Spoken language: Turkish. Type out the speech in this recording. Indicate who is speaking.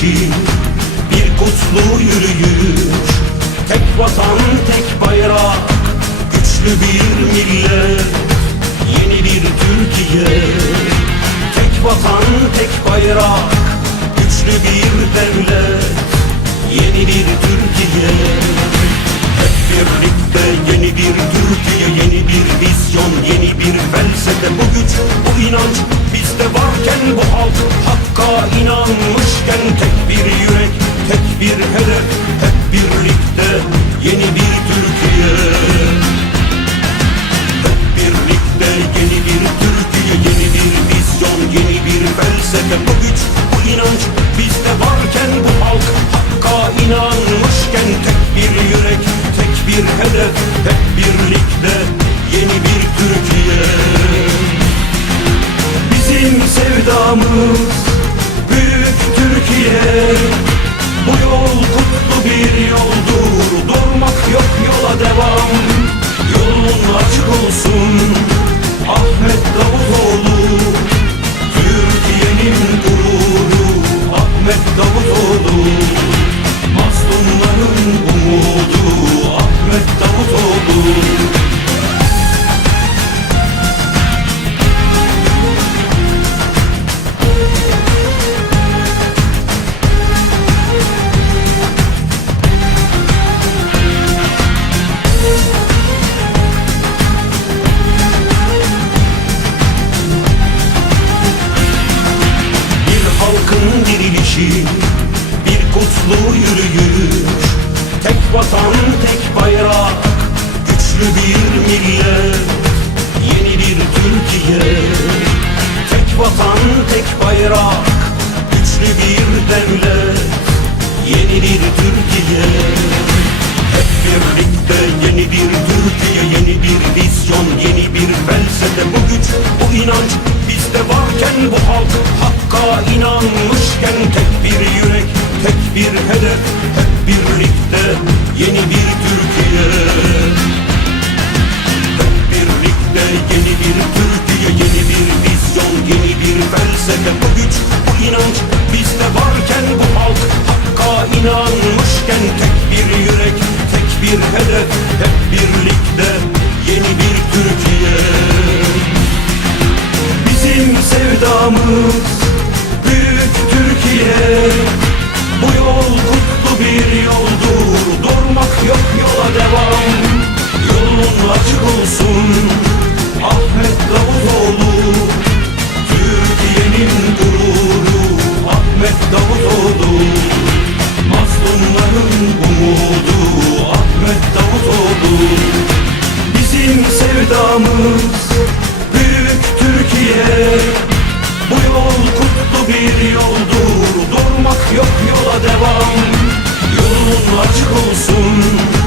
Speaker 1: dirilişi Bir kutlu yürüyüş. Tek vatan tek bayrak Güçlü bir millet Yeni bir Türkiye. Tek vatan tek bayrak Güçlü bir devlet Yeni bir Türkiye. Hep birlikte yeni bir Türkiye Yeni bir vizyon Yeni bir felsefe Bu güç bu inanç bizde varken Bu halk hakka inanmışken Tek bir hedef Hep birlikte yeni bir Türkiye. Bizim sevdamız büyük Türkiye. Bu yol kutlu bir yoldur. Durmak yok yola devam. Yolun açık olsun. Ahmet Tek vatan tek bayrak Güçlü bir millet Yeni bir Türkiye. Tek vatan tek bayrak Güçlü bir devlet Yeni bir Türkiye. Hep birlikte yeni bir Türkiye, yeni bir vizyon, yeni bir felsefe. Bu güç, bu inanç bizde varken Bu halk hakka inanmışken Tek bir yürek, tek bir hedef Hep birlikte yeni bir Türkiye. Hep birlikte yeni bir Türkiye, yeni bir vizyon, yeni bir felsefe. Bu güç, bu inanç bizde varken Bu halk hakka inanmışken Tek bir yürek, tek bir hedef bayramımız Büyük Türkiye. Bu yol kutlu bir yoldur. Durmak yok yola devam. Yolun açık olsun. Ahmet Davutoğlu Türkiye'nin gururu. Ahmet Davutoğlu Mazlumların umudu. Ahmet Davutoğlu Bizim sevdamız. bir yoldur Durmak yok yola devam. Yolun açık olsun.